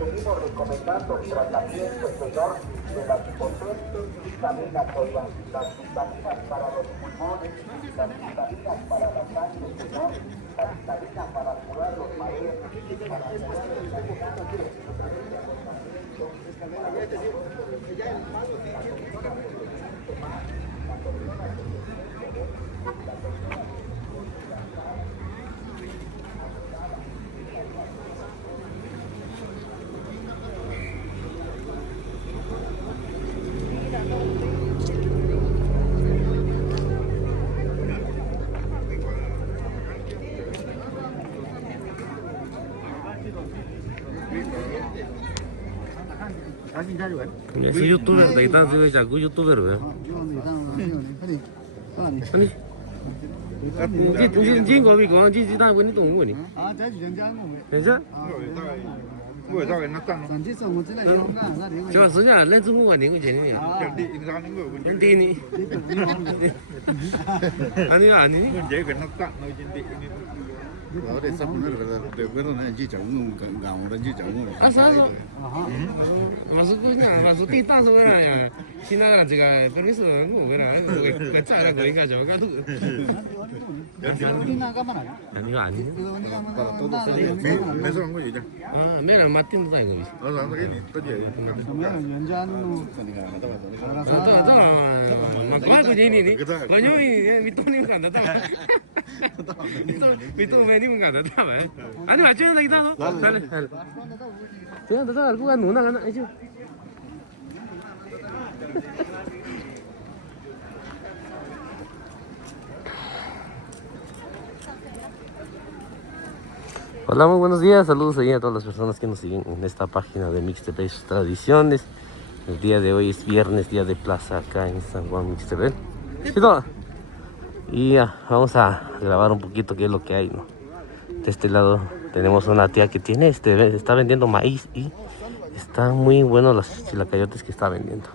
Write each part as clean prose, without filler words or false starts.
Seguimos recomendando el tratamiento, señor, de las potentes vitaminas, oigan, las vitaminas para los pulmones, las vitaminas para la sangre, señor, las vitaminas para curar los mareos, para curar 수 유튜버다 이딴 거 자꾸 유튜버로 왜? 아니 진 거비 거 지단 원이 동 원이. 아, 자 주장장 뭐. 괜찮아? người ta nó tăng 전지 성은 진짜 용가 나 내가. 저 진짜 렌즈 보고 있는 거 제니야. đi ra những người bên 렌디니. 아니요 아니니? dễ cái nó tăng nơi trên địa ở đây sắp nữa là cái nó là chỉ chẳng gạo là chỉ chẳng 아 사서. 마스 그냥 마스 띠따 소리야. 지나가라 제가 permiso 뭐 그래. 그 짜라 거기가 저가 아니요 아니요. mấy số có gì chứ 아 매일 마틴도 다니고 있어. nó là cái gì có gì 그러면 연장으로 막 말고 제니니. 거녀이 미토님 간다 다. 미토 매님 간다 다. 아니 맞죠 나 이따 너. 잘해. 제가 너 알고 간 누나 하나 해줘. Hola, muy buenos días, saludos ahí a todas las personas que nos siguen en esta página de Mixtepec Tradiciones. El día de hoy es viernes, día de plaza acá en San Juan Mixtepec. Y ya, vamos a grabar un poquito qué es lo que hay, ¿no? De este lado tenemos una tía que tiene, está vendiendo maíz y están muy buenos los chilacayotes que está vendiendo.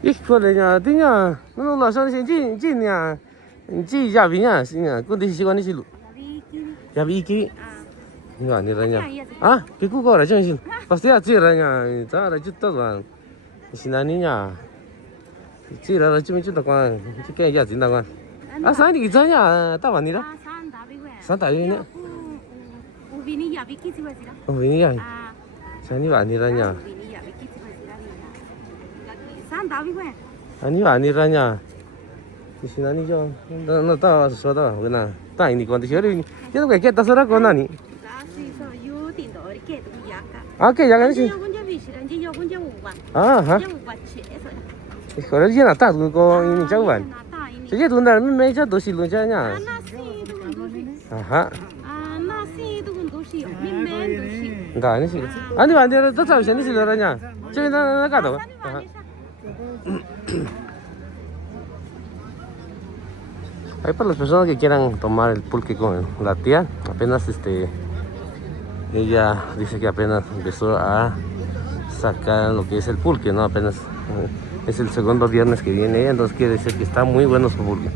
Híjole, ya, tiña, no lo son sin ya, sí, ya viña, sí, ya, ¿cuánto es igual ni ya vi que, ya ni raña, ah, ¿qué cuco ahora, ya, sí, pastea, sí, raña, ya, ahora yo todo, va, si na niña, sí, ahora yo me chuta con, yo que ya, sin da con, ah, ¿sabes qué ya, estaba ni la, Santa Vina, Vini ya, Vicky, si vas a ir. oh, venía, ya ni va ni raña. 아니요 아니라냐 무슨 아니죠 너 따라와서 써다 그나 따이니 건데 저리 계속 이렇게 따서라 거나니 아까 야간시 아하 그래 이제 나타 그거 이니 저건 저게 돈을 매자 도시 루자냐 아하 나 아니지 아니 안 되는 또 잡으시는 실러라냐 저기 나 가도 Ahí para las personas que quieran tomar el pulque con la tía, apenas ella dice que apenas empezó a sacar lo que es el pulque, ¿no? Apenas es el segundo viernes que viene ella, entonces quiere decir que está muy bueno su pulque.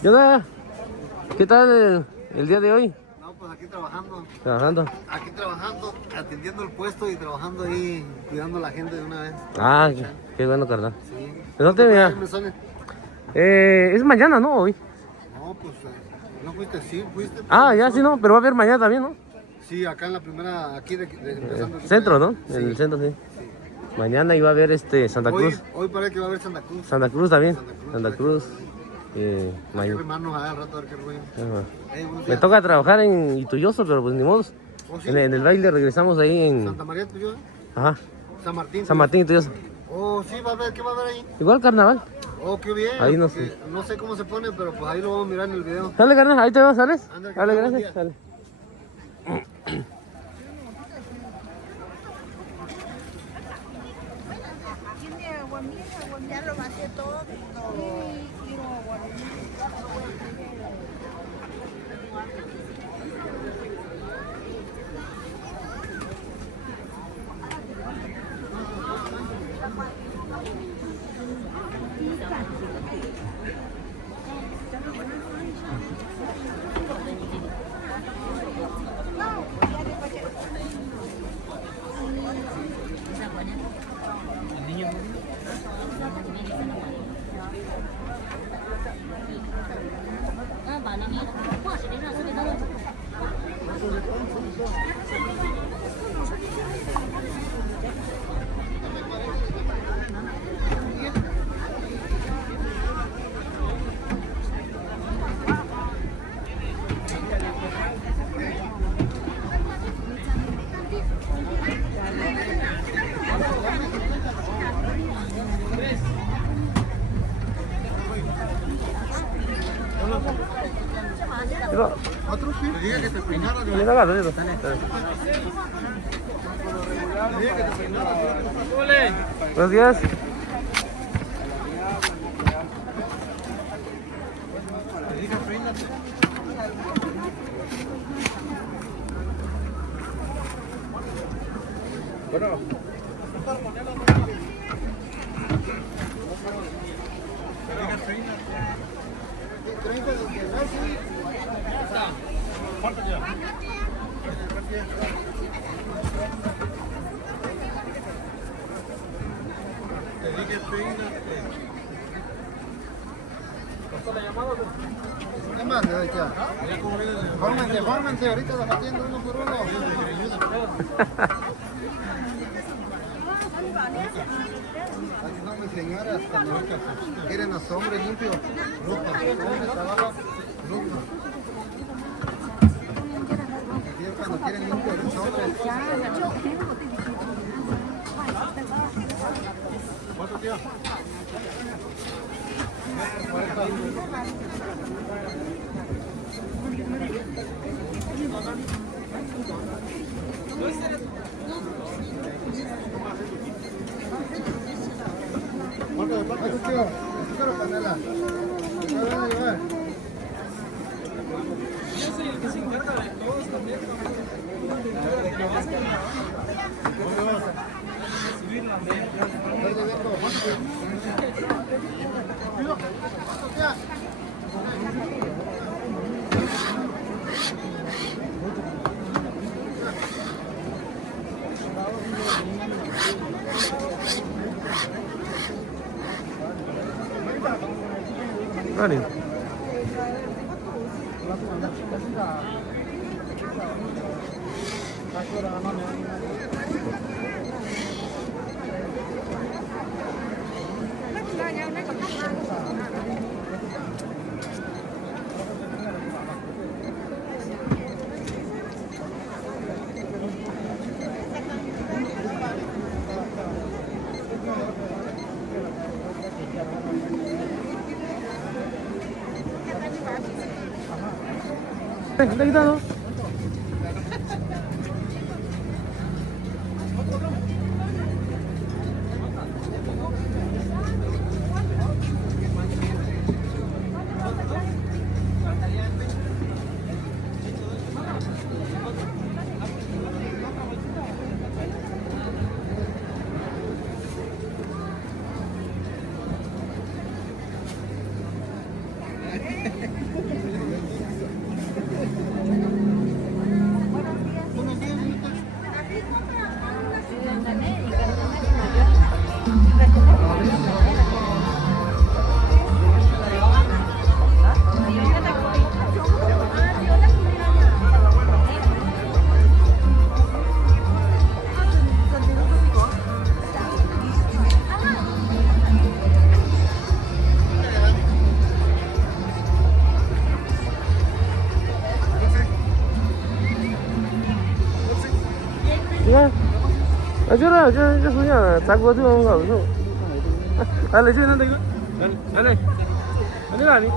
¿Qué onda? ¿Qué tal el día de hoy? No, pues aquí trabajando. Trabajando. Aquí trabajando, atendiendo el puesto y trabajando ahí, cuidando a la gente de una vez. Ah, qué bueno, carnal. Sí. ¿De dónde mira? ¿Me sale? Es mañana, ¿no? Hoy. No, pues no fuiste, sí, fuiste. Ah, ya sí, no, pero va a haber mañana también, ¿no? Sí, acá en la primera, aquí empezando. Centro, ¿no? Sí. En el centro, sí. Mañana iba a haber Santa Cruz. Hoy parece que va a haber Santa Cruz. Santa Cruz también. Santa Santa Cruz. Hay que Mayo. remarnos al rato a ver qué rollo. Ajá. Buenos Me días. toca trabajar en Ituyoso, pero pues ni modo. ¿Oh, sí? En el baile regresamos ahí en. Santa María tuyo, Ajá. San Martín. San Martín Ituyoso. Oh, sí, va a ver, ¿qué va a haber ahí? Igual carnaval. Oh, qué bien. Ahí no porque sé. No sé cómo se pone, pero pues ahí lo vamos a mirar en el video. Dale, carnal, ahí te vemos, ¿sales? Ándale, Dale, buen gracias. día. Dale. Ya lo vacié todo. Iba. ¿Otro sí? Le dije que te peinara. Mira, dale, dale. Buenos días. Bueno. ¿Qué más? Fórmense, fórmense, ahorita las atiendo uno por uno. No, mis señoras, cuando quieren a su hombre limpio, ropa, hombre trabaja, ropa. Cuando quieren limpio a los hombres. ¿Cuánto, tío? ¿Cuánto, tío? ¿Azúcar o canela? ¿Qué van a llevar? Yo soy el que se encarga de todos también. ¿Dónde vas? A subir la media. Vale. ¿Está quitado? 看，这属相砸锅这种搞不错。来来，就那个，来，那哪里？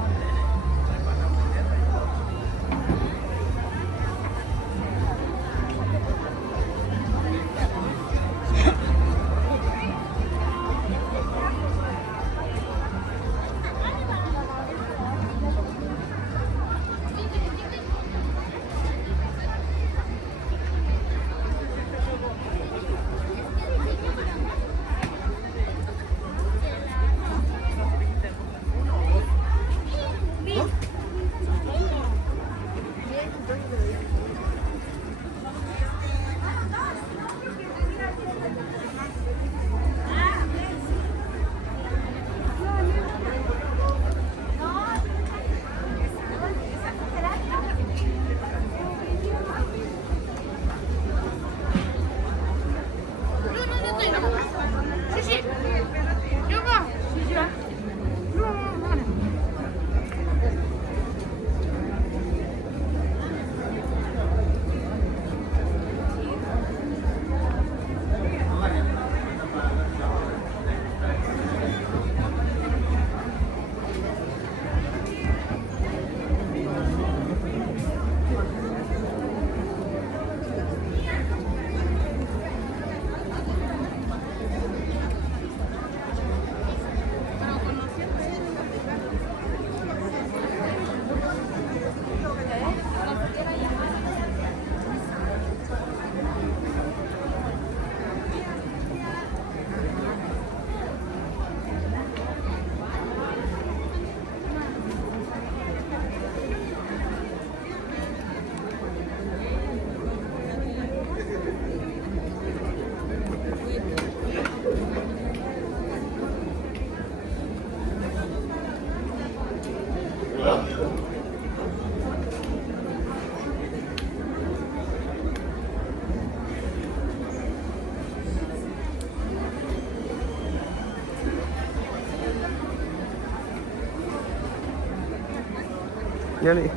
哪里？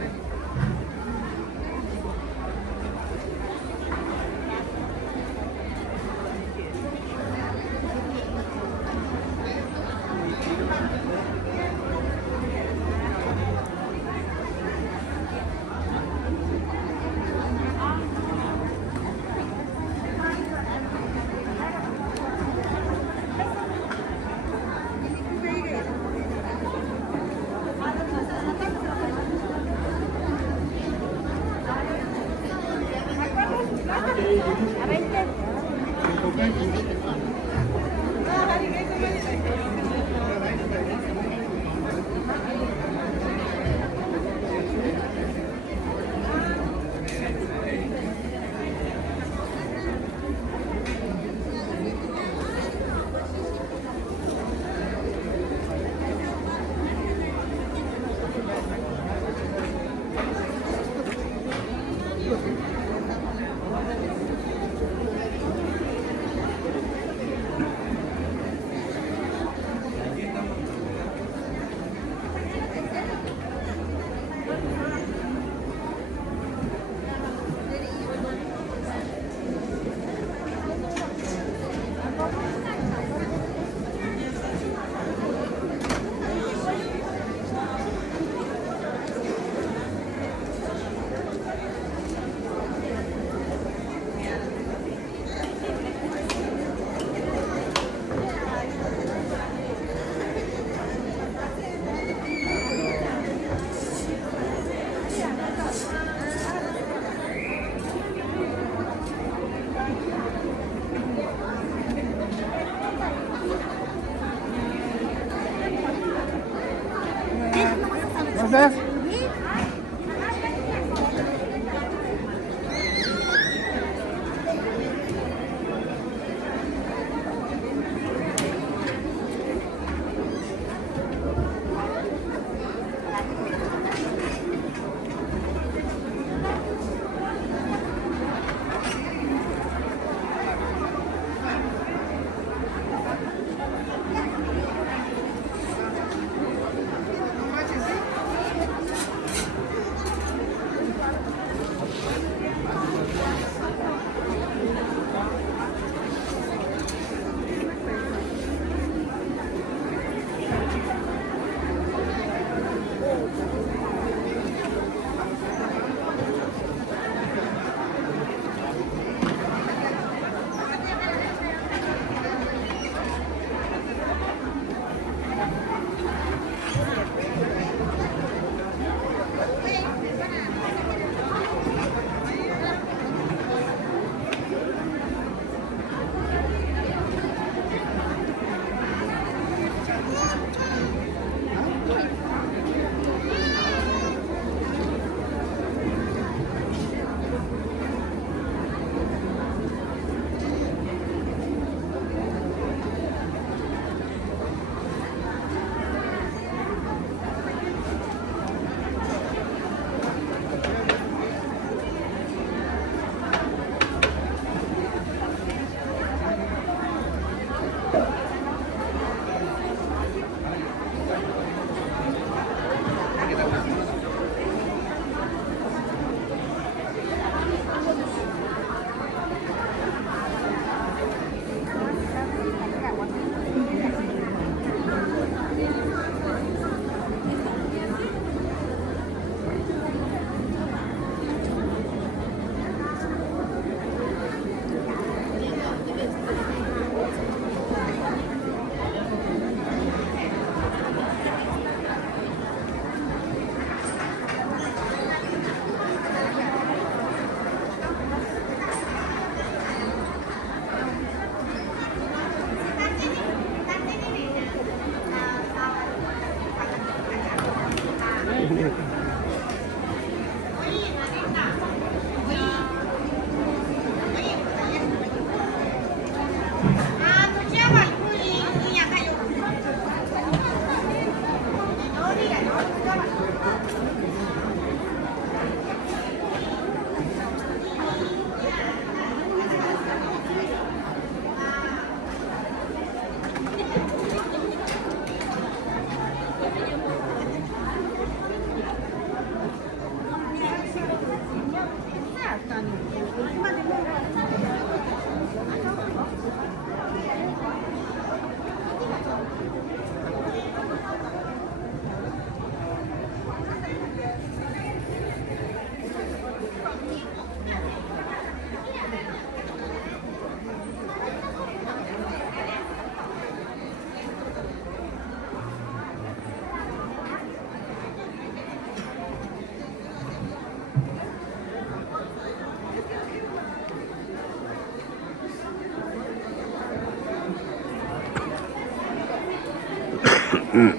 Haji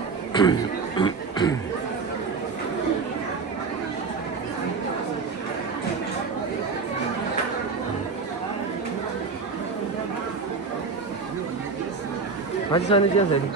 sana je sadi.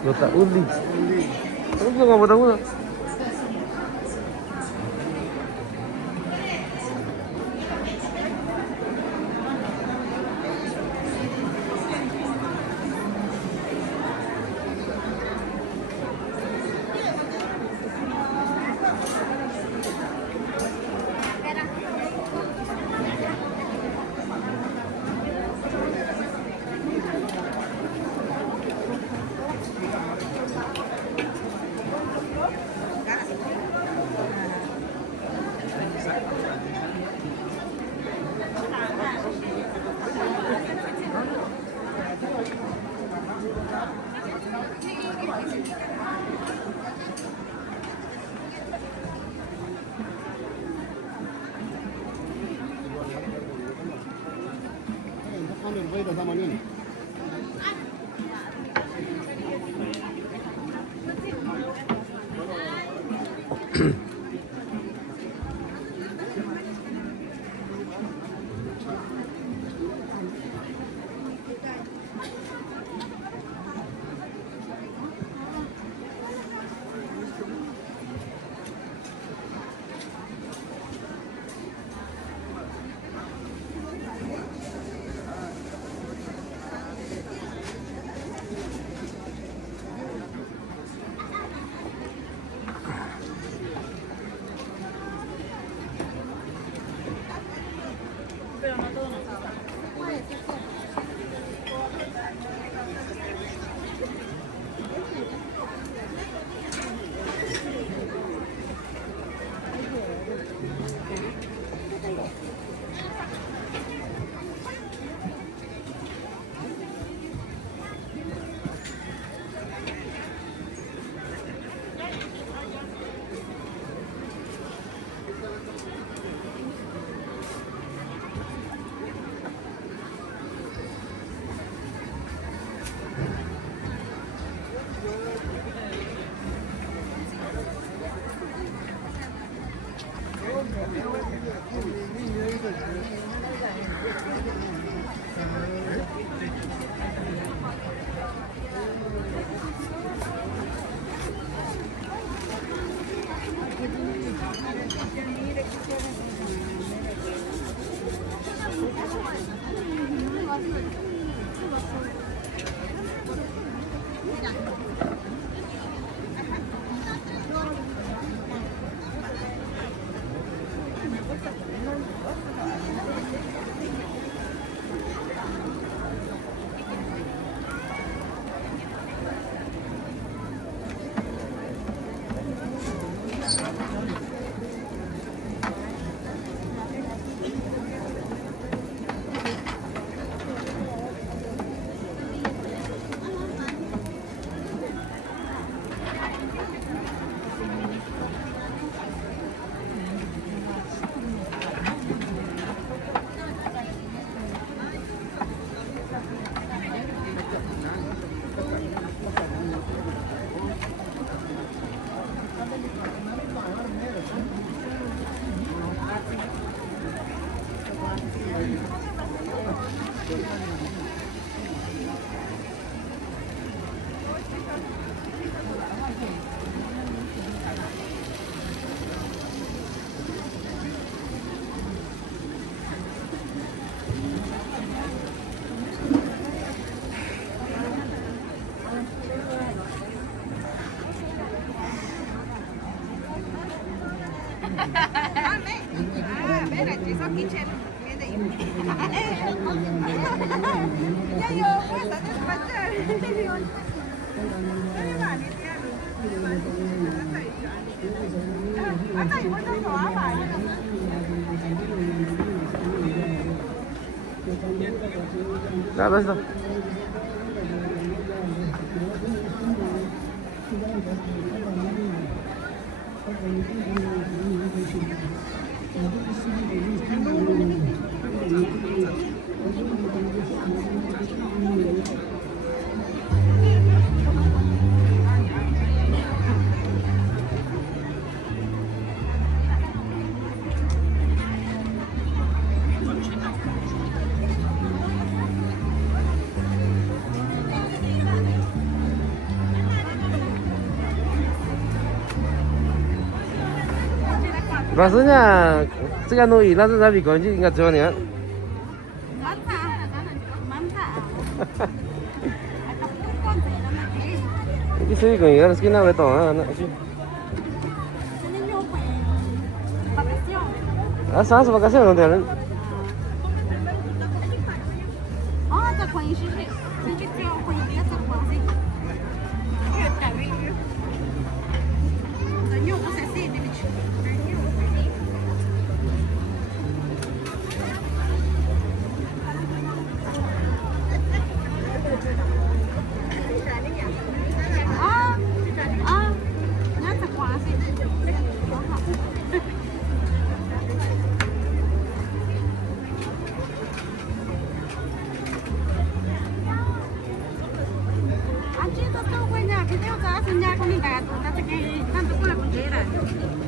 Letak undi. Aku nggak mau tahu. Sama nini? Bé này chỉ có ký trên cái gì? Đã 됐어. Maksudnya sekarang ini lalu tapi kau ini ingat cuman ya? Cái suy của người skin nào vậy tỏ à? À sáng sớm vacaciones no tienen.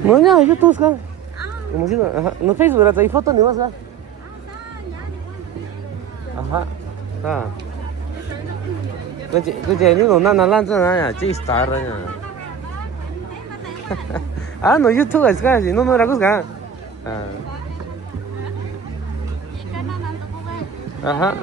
뭐냐 유튜브 가? 뭐지? 너 페이스북에 이 포토 넣어 가? 아하. 아. 그제 니 너나 난잖아. 지 스타라냐. 아, 너 유튜브 가지. 너 뭐라고 가? 아. 아하.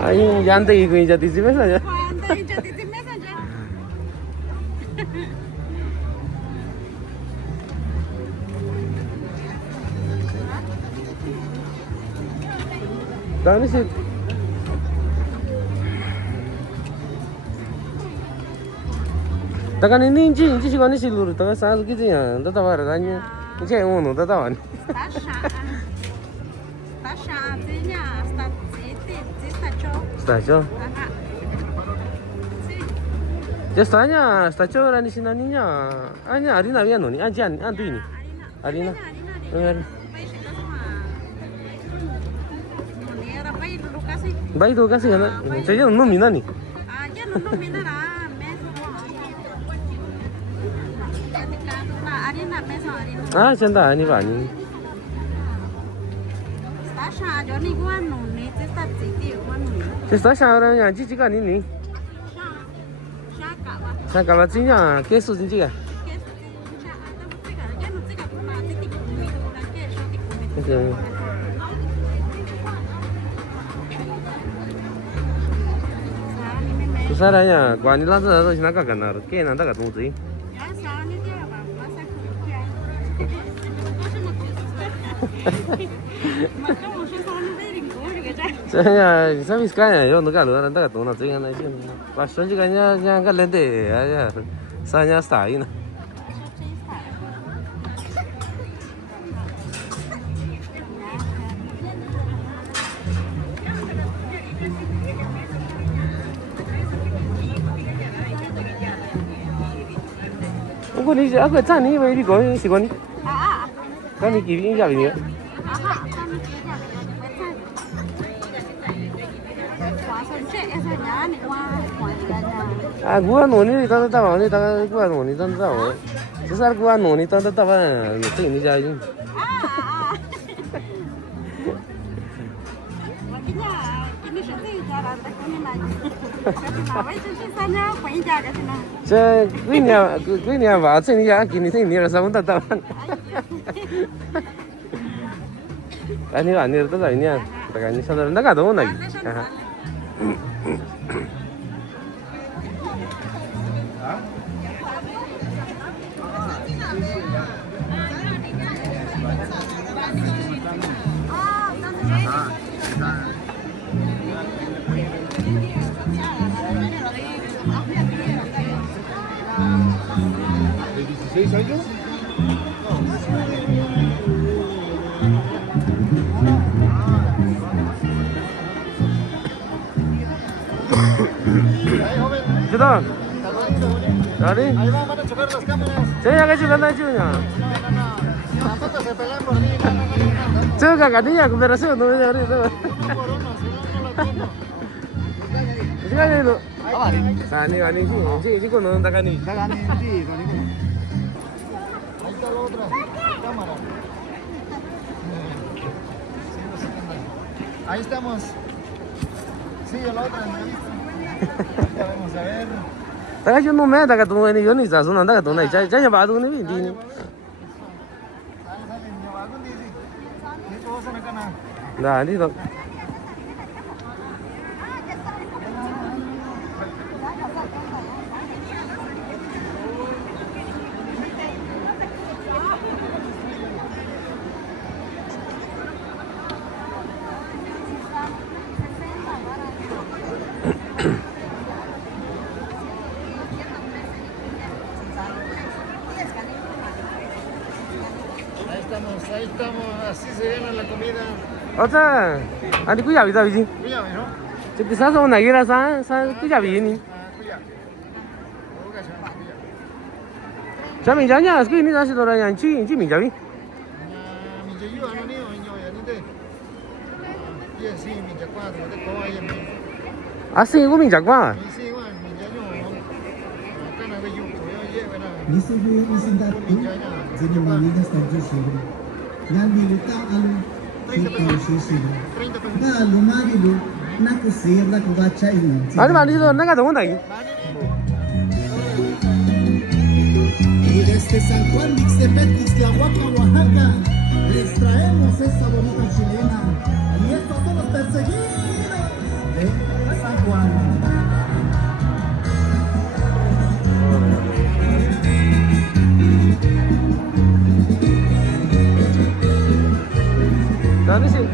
아니, 얀데 이거 이제 뒤집어서 야. Tani sih. Takan ini inci sih kan ini seluruh, takan sangat gitu ya, tak tahu ada tanya, ini yang mana, tak tahu ni. Stacho. Ya stanya, stacho orang di sini ninya, hanya Arina dia noni, ajian, antu ini, Arina. Baik tu kasih kan, saya nak minta ni. Ah, canda ni bani. Stasha orang yang cici kan ini. Saya kalau cinya, kesu cici kan. Okay. Susahnya, gua ni langsung ada sih nak kanar, kena nak kat muzi. Saya service kaya, yo nak kalau nak kat tu nak jangan aja. Pasal juga nya kat lente aja, saya stay na. Aku ni aku tak ni bayi kau si kau ni. Ah, Kau ni kiri ya bini. aha, kami tidak kuasa cek esanya ni kuasa. Ah, gua noni tak tahu ni tak gua noni tak tahu. Sesar gua noni tak tahu kan. Itu ni jadi. Makanya ini sendiri jalan tekuni lagi. Kenapa itu sisanya pengen ke sana? Kau ni apa? Saya ni ya kini saya ni rasa pun tak tahu. Ani tu tak ini ya. Tak ini saudara nak tahu lagi. Sudah. Tadi. Ahí van a chocar las cámaras. Saya akan cuba nak cuba. Tampoco se pelean por mí, no. Cuba kat dia aku berasa tu hari tu. Jangan ni tu. Apa ni? Sani ni kau nonton tak ni. Está ganando, sí, ganando. Ahí está la otra cámara. Ahí estamos. Sí, la otra entrevista. Ya vamos a ver. Tak cuba no me tak tu ni yo ni sah sunan tak tu ni. Jangan batu ni ni. Sale, me va con Didi. Ni todo se me cana. Dah ni tu. Ahí estamos, así se gana la comida. Ocha. Ani kuya bisa biji. Cuídame, ¿no? Jadi sah sama nak kira sah kuya biji ni. Cuídame. Saya minjanya, sekarang ni nasi orang yang ci minjam ni. Minja io ano niyo, inyo yan hindi. Yes, sí, minja cuatro, te ko ayan ni. Asing aku minjak mah. Sí, wan, minja nyo. Kana ba yung ko, yewe na. Nisa ko yung isang dati, jadi manigas na Diyos yun. Nalilitaw ang kita susi. 30 pesos. Ba, lumagilo, nakusir na kubacha ino. Mana situ nak kata mana lagi? Y desde San Juan, Mixtepec, Ixtlahuaca, Oaxaca, les traemos esta bonita chilena. Y estos son los perseguidos de San Juan. Tadi sih.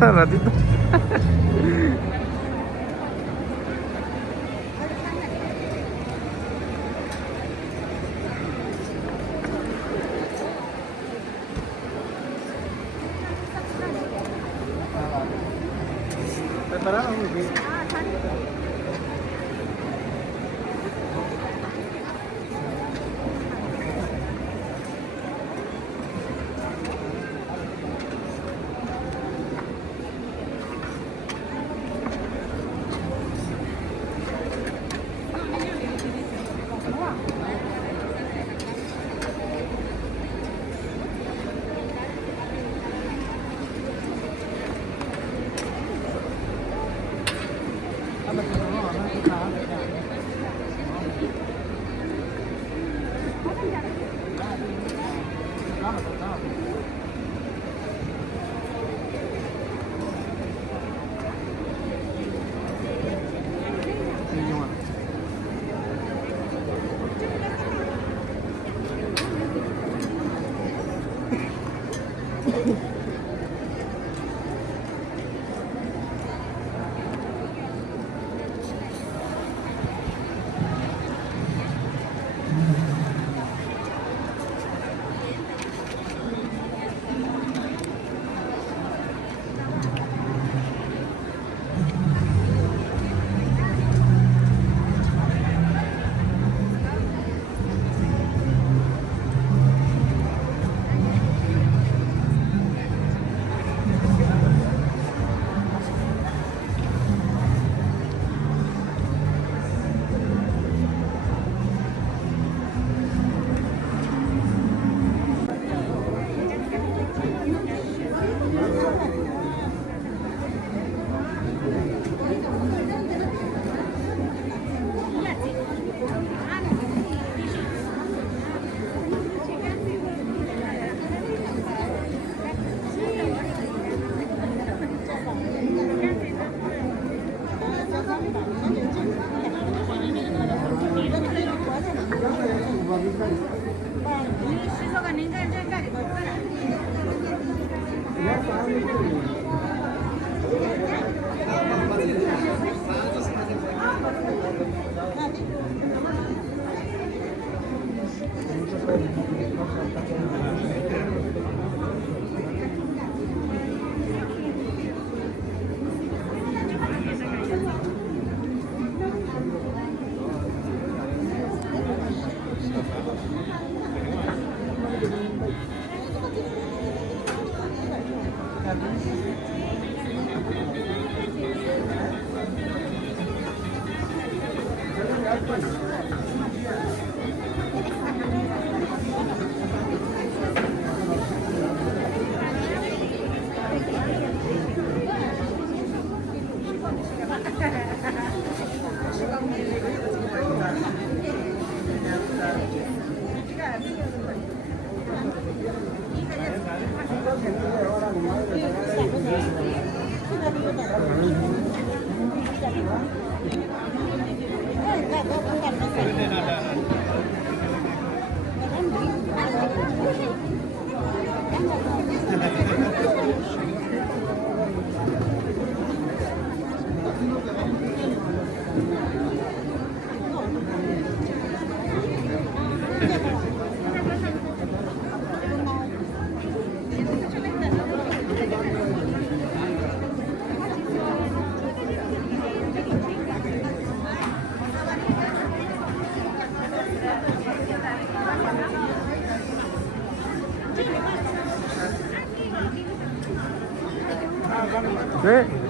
Ratito. 네.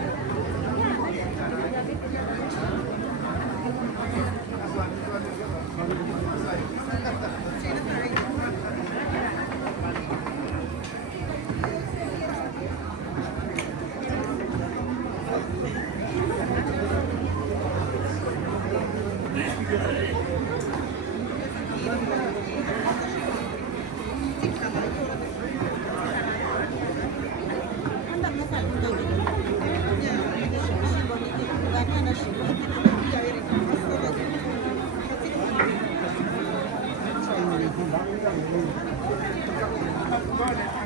Vale.